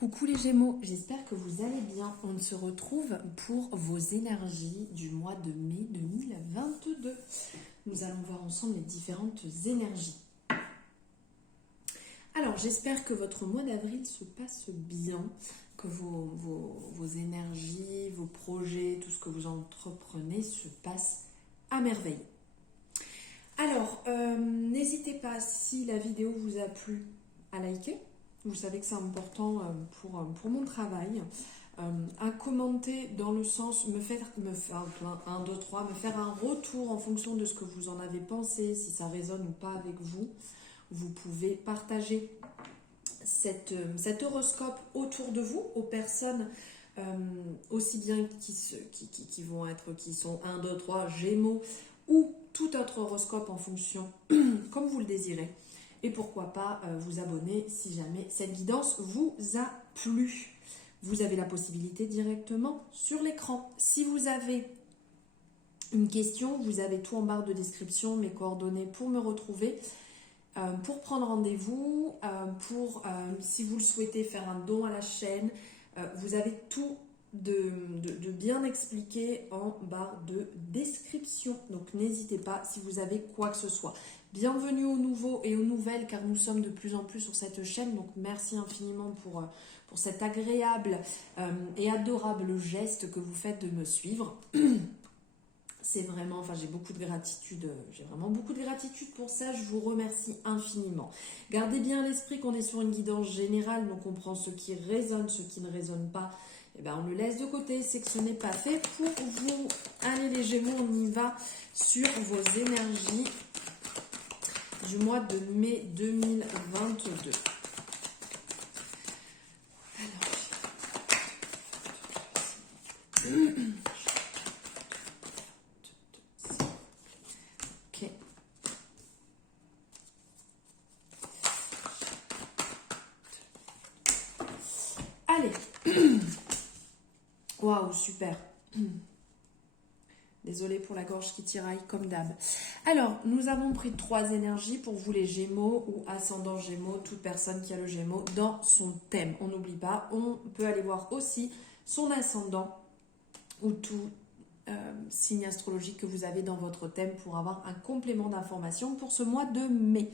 Coucou les Gémeaux, j'espère que vous allez bien. On se retrouve pour vos énergies du mois de mai 2022. Nous allons voir ensemble les différentes énergies. Alors, j'espère que votre mois d'avril se passe bien, que vos énergies, vos projets, tout ce que vous entreprenez se passe à merveille. Alors, n'hésitez pas, si la vidéo vous a plu, à liker. Vous savez que c'est important pour mon travail. À commenter dans le sens, me faire un retour en fonction de ce que vous en avez pensé, si ça résonne ou pas avec vous. Vous pouvez partager cet horoscope autour de vous, aux personnes aussi bien qui sont 1, 2, 3 Gémeaux ou tout autre horoscope en fonction, comme vous le désirez. Et pourquoi pas vous abonner si jamais cette guidance vous a plu. Vous avez la possibilité directement sur l'écran. Si vous avez une question, vous avez tout en barre de description, mes coordonnées pour me retrouver, pour prendre rendez-vous, si vous le souhaitez faire un don à la chaîne. Vous avez tout de bien expliqué en barre de description. Donc n'hésitez pas si vous avez quoi que ce soit. Bienvenue aux nouveaux et aux nouvelles, car nous sommes de plus en plus sur cette chaîne. Donc merci infiniment pour cet agréable et adorable geste que vous faites de me suivre. C'est vraiment, j'ai beaucoup de gratitude, j'ai vraiment beaucoup de gratitude pour ça, je vous remercie infiniment. Gardez bien à l'esprit qu'on est sur une guidance générale, donc on prend ce qui résonne, ce qui ne résonne pas, et on le laisse de côté, c'est que ce n'est pas fait pour vous. Allez les Gémeaux, on y va sur vos énergies du mois de mai 2022. Alors, ok. Allez. Waouh, super. Désolée pour la gorge qui tiraille comme d'hab. Alors, nous avons pris 3 énergies pour vous les Gémeaux ou ascendant Gémeaux, toute personne qui a le Gémeaux dans son thème. On n'oublie pas, on peut aller voir aussi son ascendant ou tout signe astrologique que vous avez dans votre thème pour avoir un complément d'information pour ce mois de mai.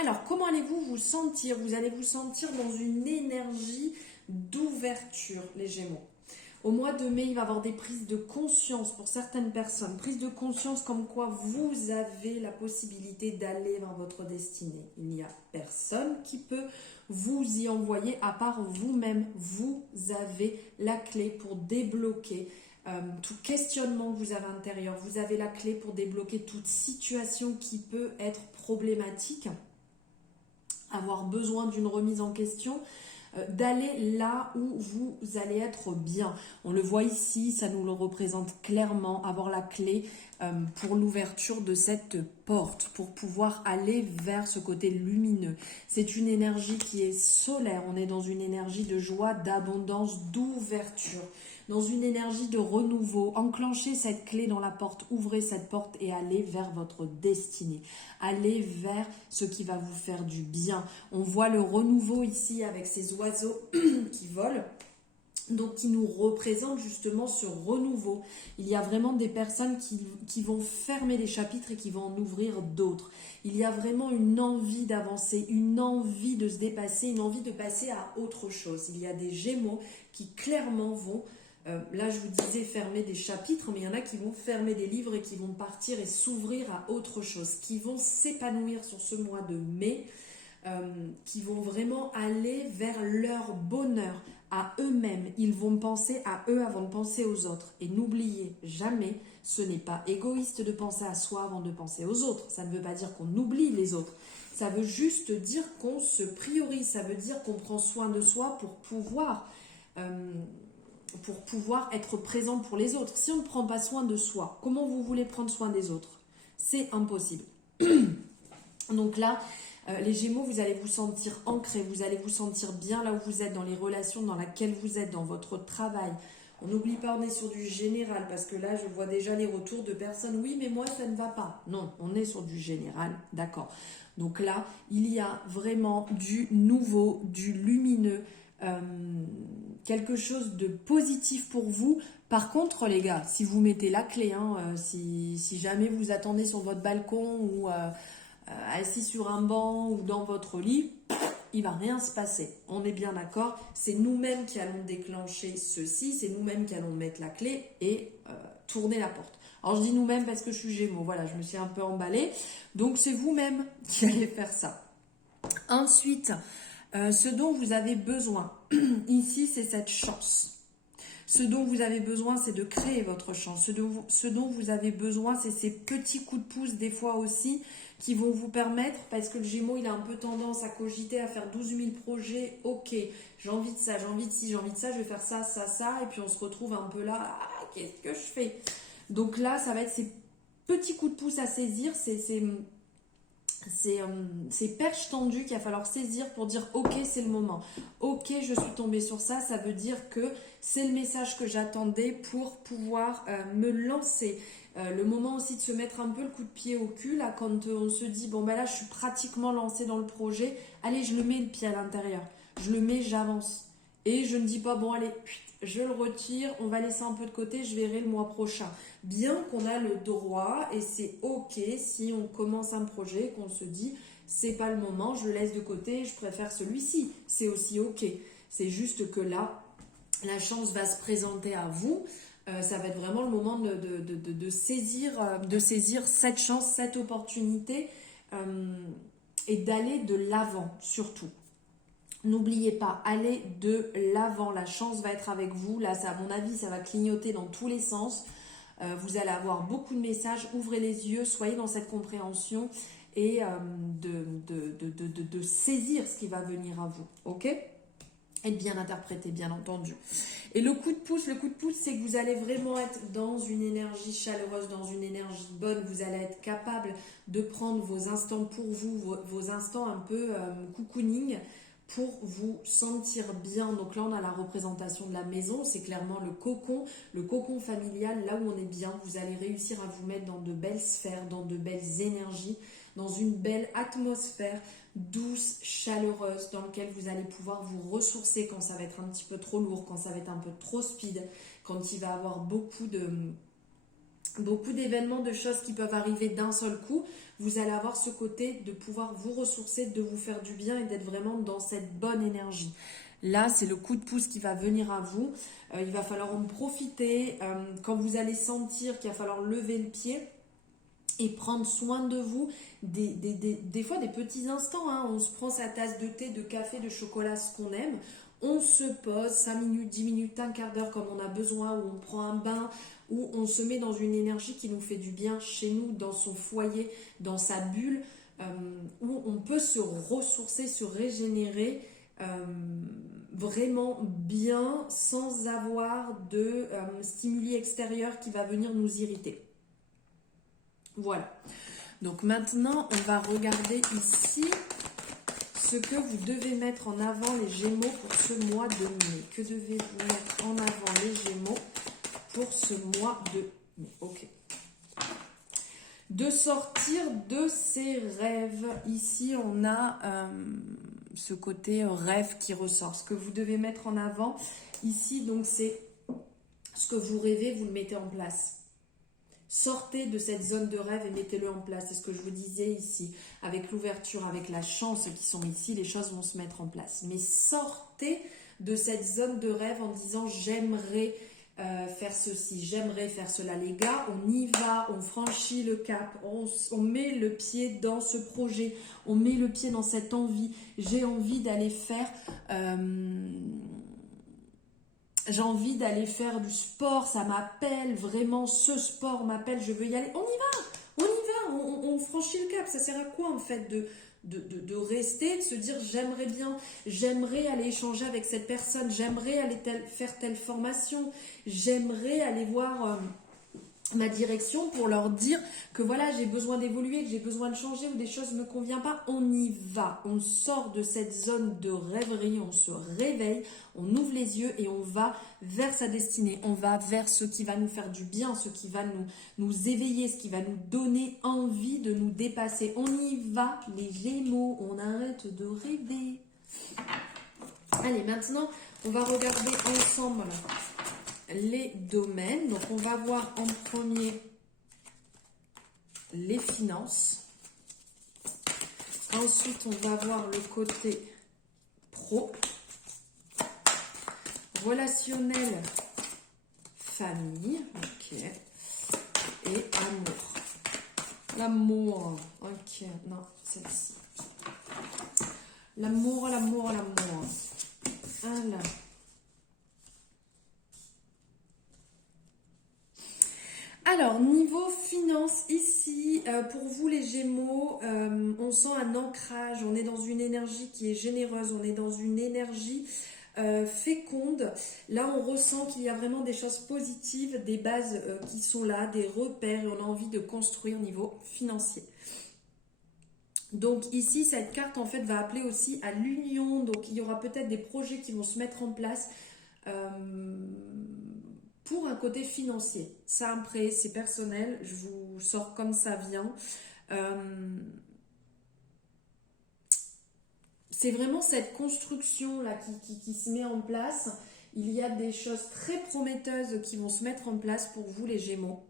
Alors, comment allez-vous vous sentir? Vous allez vous sentir dans une énergie d'ouverture, les Gémeaux. Au mois de mai, il va y avoir des prises de conscience pour certaines personnes. Prise de conscience comme quoi vous avez la possibilité d'aller vers votre destinée. Il n'y a personne qui peut vous y envoyer à part vous-même. Vous avez la clé pour débloquer tout questionnement que vous avez à l'intérieur. Vous avez la clé pour débloquer toute situation qui peut être problématique. Avoir besoin d'une remise en question. D'aller là où vous allez être bien. On le voit ici, ça nous le représente clairement, avoir la clé pour l'ouverture de cette porte, pour pouvoir aller vers ce côté lumineux. C'est une énergie qui est solaire, on est dans une énergie de joie, d'abondance, d'ouverture, dans une énergie de renouveau. Enclenchez cette clé dans la porte, ouvrez cette porte et allez vers votre destinée. Allez vers ce qui va vous faire du bien. On voit le renouveau ici avec ces oiseaux qui volent. Donc qui nous représentent justement ce renouveau. Il y a vraiment des personnes qui vont fermer des chapitres et qui vont en ouvrir d'autres. Il y a vraiment une envie d'avancer, une envie de se dépasser, une envie de passer à autre chose. Il y a des Gémeaux qui clairement vont, là je vous disais fermer des chapitres, mais il y en a qui vont fermer des livres et qui vont partir et s'ouvrir à autre chose, qui vont s'épanouir sur ce mois de mai, qui vont vraiment aller vers leur bonheur, à eux-mêmes. Ils vont penser à eux avant de penser aux autres. Et n'oubliez jamais, ce n'est pas égoïste de penser à soi avant de penser aux autres. Ça ne veut pas dire qu'on oublie les autres. Ça veut juste dire qu'on se priorise. Ça veut dire qu'on prend soin de soi pour pouvoir être présent pour les autres. Si on ne prend pas soin de soi, comment vous voulez prendre soin des autres? C'est impossible. Donc là, les Gémeaux, vous allez vous sentir ancrés, vous allez vous sentir bien là où vous êtes, dans les relations dans lesquelles vous êtes, dans votre travail. On n'oublie pas, on est sur du général, parce que là, je vois déjà les retours de personnes. Oui, mais moi, ça ne va pas. Non, on est sur du général, d'accord. Donc là, il y a vraiment du nouveau, du lumineux, quelque chose de positif pour vous. Par contre, les gars, si vous mettez la clé, si jamais vous attendez sur votre balcon ou assis sur un banc ou dans votre lit, il va rien se passer. On est bien d'accord. C'est nous-mêmes qui allons déclencher ceci, c'est nous-mêmes qui allons mettre la clé et tourner la porte. Alors je dis nous-mêmes parce que je suis Gémeaux, voilà, je me suis un peu emballée. Donc c'est vous-même qui allez faire ça. Ensuite, ce dont vous avez besoin, ici, c'est cette chance. Ce dont vous avez besoin, c'est de créer votre chance. Ce dont vous avez besoin, c'est ces petits coups de pouce, des fois aussi, qui vont vous permettre, parce que le Gémeaux, il a un peu tendance à cogiter, à faire 12 000 projets. Ok, j'ai envie de ça, j'ai envie de ci, j'ai envie de ça, je vais faire ça, ça, ça. Et puis on se retrouve un peu là, ah, qu'est-ce que je fais? Donc là, ça va être ces petits coups de pouce à saisir, ces perches tendues qu'il va falloir saisir pour dire ok, c'est le moment, ok, je suis tombée sur ça, ça veut dire que c'est le message que j'attendais pour pouvoir me lancer. Le moment aussi de se mettre un peu le coup de pied au cul, là, quand on se dit bon ben là je suis pratiquement lancée dans le projet, allez, je le mets le pied à l'intérieur, je le mets, j'avance, et je ne dis pas bon allez, je le retire, on va laisser un peu de côté, je verrai le mois prochain. Bien qu'on a le droit, et c'est ok si on commence un projet, qu'on se dit c'est pas le moment, je le laisse de côté, je préfère celui-ci. C'est aussi ok. C'est juste que là, la chance va se présenter à vous. Ça va être vraiment le moment de saisir cette chance, cette opportunité et d'aller de l'avant surtout. N'oubliez pas, allez de l'avant, la chance va être avec vous. Là, ça, à mon avis, ça va clignoter dans tous les sens. Vous allez avoir beaucoup de messages, ouvrez les yeux, soyez dans cette compréhension et de saisir ce qui va venir à vous, ok? Et de bien interpréter, bien entendu. Et le coup de pouce, c'est que vous allez vraiment être dans une énergie chaleureuse, dans une énergie bonne. Vous allez être capable de prendre vos instants pour vous, vos instants un peu cocooning, pour vous sentir bien. Donc là, on a la représentation de la maison, c'est clairement le cocon familial, là où on est bien. Vous allez réussir à vous mettre dans de belles sphères, dans de belles énergies, dans une belle atmosphère douce, chaleureuse, dans laquelle vous allez pouvoir vous ressourcer quand ça va être un petit peu trop lourd, quand ça va être un peu trop speed, quand il va y avoir beaucoup d'événements, de choses qui peuvent arriver d'un seul coup. Vous allez avoir ce côté de pouvoir vous ressourcer, de vous faire du bien et d'être vraiment dans cette bonne énergie. Là, c'est le coup de pouce qui va venir à vous. Il va falloir en profiter. Quand vous allez sentir qu'il va falloir lever le pied et prendre soin de vous, des fois des petits instants, on se prend sa tasse de thé, de café, de chocolat, ce qu'on aime, on se pose 5 minutes, 10 minutes, un quart d'heure comme on a besoin, ou on prend un bain, où on se met dans une énergie qui nous fait du bien chez nous, dans son foyer, dans sa bulle, où on peut se ressourcer, se régénérer vraiment bien sans avoir de stimuli extérieur qui va venir nous irriter. Voilà. Donc maintenant, on va regarder ici ce que vous devez mettre en avant les Gémeaux pour ce mois de mai. Que devez-vous mettre en avant les Gémeaux pour ce mois de mai? Ok. De sortir de ses rêves. Ici, on a ce côté rêve qui ressort. Ce que vous devez mettre en avant ici, donc c'est ce que vous rêvez, vous le mettez en place. Sortez de cette zone de rêve et mettez-le en place. C'est ce que je vous disais ici. Avec l'ouverture, avec la chance qui sont ici, les choses vont se mettre en place. Mais sortez de cette zone de rêve en disant j'aimerais faire ceci, j'aimerais faire cela. Les gars, on y va, on franchit le cap, on met le pied dans ce projet, on met le pied dans cette envie. J'ai envie d'aller faire... j'ai envie d'aller faire du sport, ça m'appelle, vraiment, ce sport m'appelle, je veux y aller. On franchit le cap. Ça sert à quoi en fait de rester, de se dire j'aimerais bien, j'aimerais aller échanger avec cette personne, j'aimerais aller faire telle formation, j'aimerais aller voir... ma direction pour leur dire que voilà, j'ai besoin d'évoluer, que j'ai besoin de changer ou des choses ne me conviennent pas. On y va, on sort de cette zone de rêverie, on se réveille, on ouvre les yeux et on va vers sa destinée, on va vers ce qui va nous faire du bien, ce qui va nous éveiller, ce qui va nous donner envie de nous dépasser. On y va, les Gémeaux, on arrête de rêver. Allez, maintenant, on va regarder ensemble les domaines. Donc, on va voir en premier les finances. Ensuite, on va voir le côté pro, relationnel, famille, ok, et amour. L'amour, ok, non, celle-ci. L'amour, l'amour, l'amour. Voilà. Alors, niveau finance, ici, pour vous les Gémeaux, on sent un ancrage, on est dans une énergie qui est généreuse, on est dans une énergie féconde. Là, on ressent qu'il y a vraiment des choses positives, des bases qui sont là, des repères, et on a envie de construire au niveau financier. Donc ici, cette carte, en fait, va appeler aussi à l'union. Donc, il y aura peut-être des projets qui vont se mettre en place pour un côté financier. Ça, après, c'est personnel. Je vous sors comme ça vient. C'est vraiment cette construction-là qui se met en place. Il y a des choses très prometteuses qui vont se mettre en place pour vous, les Gémeaux,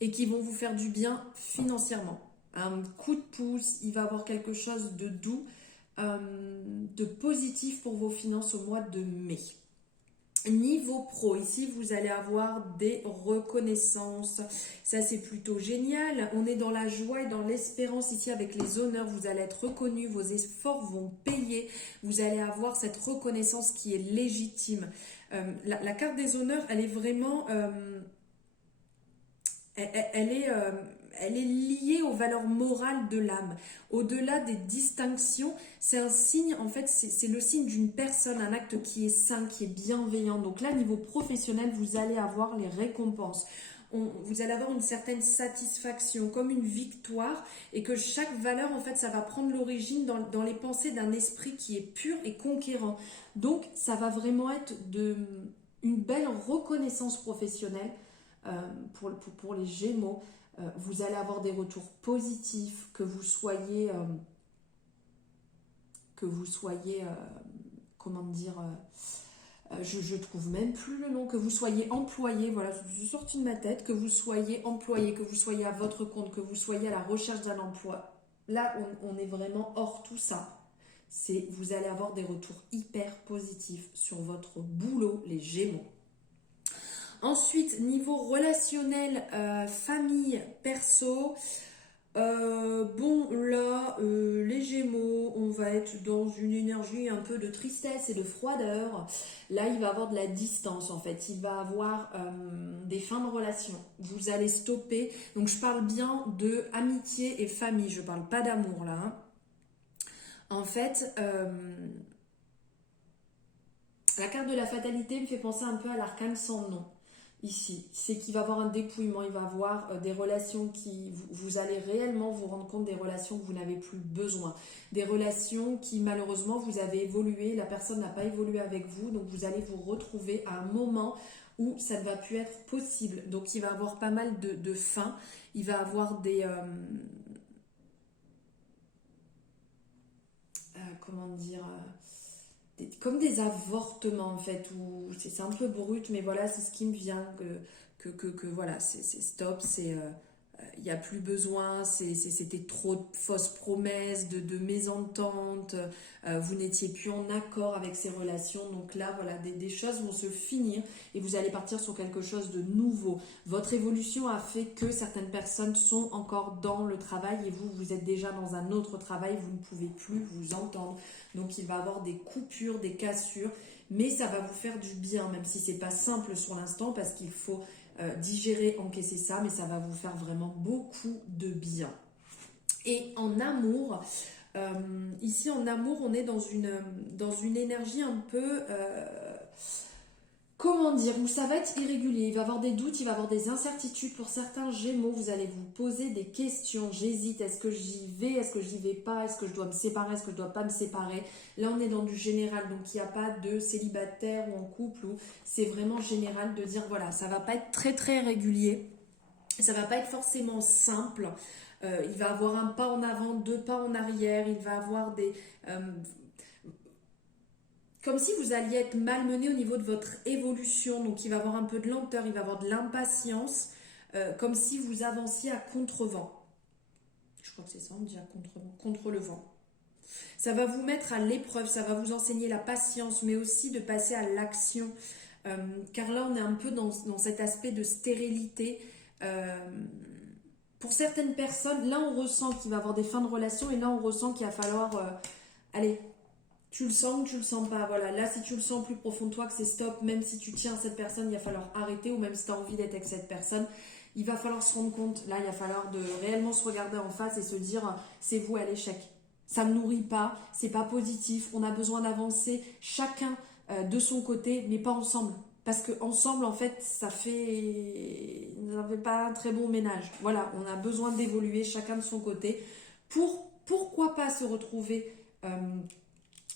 et qui vont vous faire du bien financièrement. Un coup de pouce, il va y avoir quelque chose de doux, de positif pour vos finances au mois de mai. Niveau pro, ici vous allez avoir des reconnaissances, ça c'est plutôt génial. On est dans la joie et dans l'espérance ici avec les honneurs, vous allez être reconnu, vos efforts vont payer, vous allez avoir cette reconnaissance qui est légitime. La carte des honneurs, elle est vraiment... elle est liée aux valeurs morales de l'âme. Au-delà des distinctions, c'est un signe, en fait, c'est le signe d'une personne, un acte qui est sain, qui est bienveillant. Donc là, niveau professionnel, vous allez avoir les récompenses. Vous allez avoir une certaine satisfaction, comme une victoire, et que chaque valeur, en fait, ça va prendre l'origine dans les pensées d'un esprit qui est pur et conquérant. Donc, ça va vraiment être une belle reconnaissance professionnelle. Pour les Gémeaux, vous allez avoir des retours positifs, que vous soyez, comment dire, je trouve même plus le nom, que vous soyez employé, voilà, je suis sortie de ma tête, que vous soyez employé, que vous soyez à votre compte, que vous soyez à la recherche d'un emploi. Là, on est vraiment hors tout ça. Vous allez avoir des retours hyper positifs sur votre boulot, les Gémeaux. Ensuite, niveau relationnel, famille, perso, bon là, les Gémeaux, on va être dans une énergie un peu de tristesse et de froideur. Là, il va y avoir de la distance en fait, il va y avoir des fins de relation. Vous allez stopper, donc je parle bien de amitié et famille, je parle pas d'amour là. Hein. En fait, la carte de la fatalité me fait penser un peu à l'arcane sans nom. Ici, c'est qu'il va y avoir un dépouillement, il va y avoir des relations qui, vous allez réellement vous rendre compte des relations que vous n'avez plus besoin, des relations qui malheureusement vous avez évolué, la personne n'a pas évolué avec vous, donc vous allez vous retrouver à un moment où ça ne va plus être possible. Donc il va y avoir pas mal de fins, il va y avoir des... comment dire comme des avortements en fait, où c'est un peu brut, mais voilà, c'est ce qui me vient, que voilà, c'est stop, il n'y a plus besoin, c'était trop de fausses promesses, de mésententes, vous n'étiez plus en accord avec ces relations, donc là, voilà, des choses vont se finir et vous allez partir sur quelque chose de nouveau. Votre évolution a fait que certaines personnes sont encore dans le travail et vous êtes déjà dans un autre travail, vous ne pouvez plus vous entendre, donc il va y avoir des coupures, des cassures, mais ça va vous faire du bien, même si c'est pas simple sur l'instant, parce qu'il faut digérer, encaisser ça, mais ça va vous faire vraiment beaucoup de bien. Et en amour, ici en amour, on est dans une énergie un peu... comment dire, où ça va être irrégulier, il va y avoir des doutes, il va y avoir des incertitudes. Pour certains Gémeaux, vous allez vous poser des questions. J'hésite, est-ce que j'y vais, est-ce que j'y vais pas, est-ce que je dois me séparer, est-ce que je dois pas me séparer. Là, on est dans du général, donc il n'y a pas de célibataire ou en couple, ou c'est vraiment général de dire, voilà, ça va pas être très très régulier, ça va pas être forcément simple. Il va y avoir un pas en avant, deux pas en arrière, il va y avoir des... comme si vous alliez être malmené au niveau de votre évolution. Donc, il va y avoir un peu de lenteur, il va y avoir de l'impatience, comme si vous avanciez à contre-vent. Je crois que c'est ça, on dit à contre-vent, contre le vent. Ça va vous mettre à l'épreuve, ça va vous enseigner la patience, mais aussi de passer à l'action. Car là, on est un peu dans cet aspect de stérilité. Pour certaines personnes, là, on ressent qu'il va y avoir des fins de relation et là, on ressent qu'il va falloir... allez, tu le sens ou tu le sens pas. Voilà, là, si tu le sens plus profond de toi que c'est stop, même si tu tiens à cette personne, il va falloir arrêter, ou même si tu as envie d'être avec cette personne, il va falloir se rendre compte. Là, il va falloir de réellement se regarder en face et se dire, c'est voué à l'échec. Ça me nourrit pas, c'est pas positif, on a besoin d'avancer chacun de son côté, mais pas ensemble. Parce que ensemble, en fait, ça fait pas un très bon ménage. Voilà, on a besoin d'évoluer chacun de son côté pour, pourquoi pas se retrouver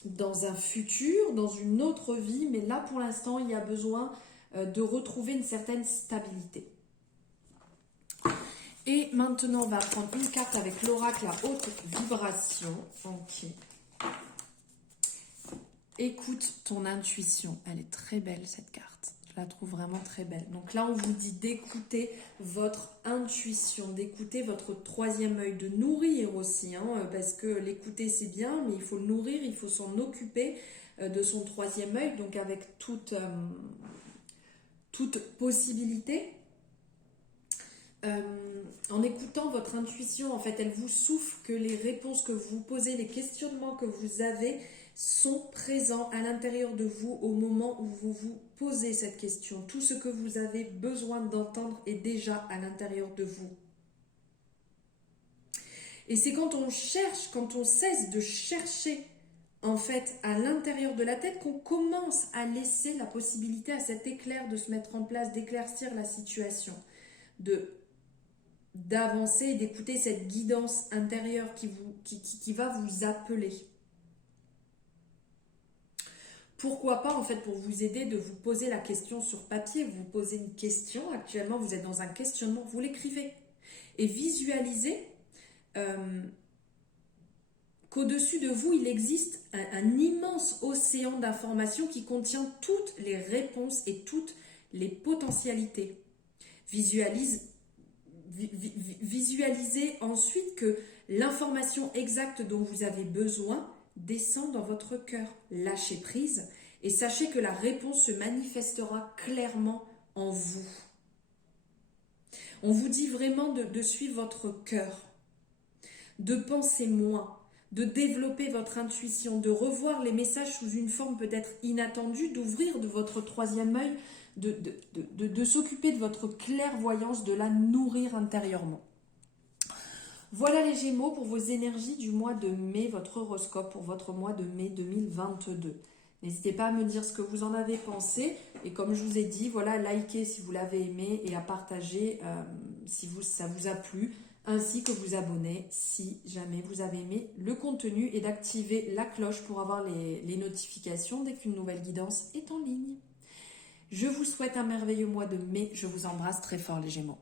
dans un futur, dans une autre vie, mais là, pour l'instant, il y a besoin de retrouver une certaine stabilité. Et maintenant, on va prendre une carte avec l'oracle à haute vibration. Ok. Écoute ton intuition. Elle est très belle, cette carte. Je la trouve vraiment très belle. Donc là, on vous dit d'écouter votre intuition, d'écouter votre troisième œil, de nourrir aussi. Parce que l'écouter, c'est bien, mais il faut le nourrir, il faut s'en occuper de son troisième œil. Donc avec toute possibilité. En écoutant votre intuition, en fait, elle vous souffle que les réponses que vous posez, les questionnements que vous avez sont présents à l'intérieur de vous au moment où vous vous posez cette question. Tout ce que vous avez besoin d'entendre est déjà à l'intérieur de vous. Et c'est quand on cherche, quand on cesse de chercher, en fait, à l'intérieur de la tête, qu'on commence à laisser la possibilité à cet éclair de se mettre en place, d'éclaircir la situation, d'avancer et d'écouter cette guidance intérieure qui va vous appeler. Pourquoi pas, en fait, pour vous aider, de vous poser la question sur papier. Vous posez une question, actuellement vous êtes dans un questionnement, vous l'écrivez et visualisez qu'au-dessus de vous, il existe un immense océan d'informations qui contient toutes les réponses et toutes les potentialités. Visualisez ensuite que l'information exacte dont vous avez besoin descend dans votre cœur. Lâchez prise et sachez que la réponse se manifestera clairement en vous. On vous dit vraiment de suivre votre cœur, de penser moins, de développer votre intuition, de revoir les messages sous une forme peut-être inattendue, d'ouvrir de votre troisième œil, de s'occuper de votre clairvoyance, de la nourrir intérieurement. Voilà les Gémeaux pour vos énergies du mois de mai, votre horoscope pour votre mois de mai 2022. N'hésitez pas à me dire ce que vous en avez pensé et comme je vous ai dit, voilà, likez si vous l'avez aimé et à partager si ça vous a plu, ainsi que vous abonner si jamais vous avez aimé le contenu et d'activer la cloche pour avoir les notifications dès qu'une nouvelle guidance est en ligne. Je vous souhaite un merveilleux mois de mai. Je vous embrasse très fort les Gémeaux.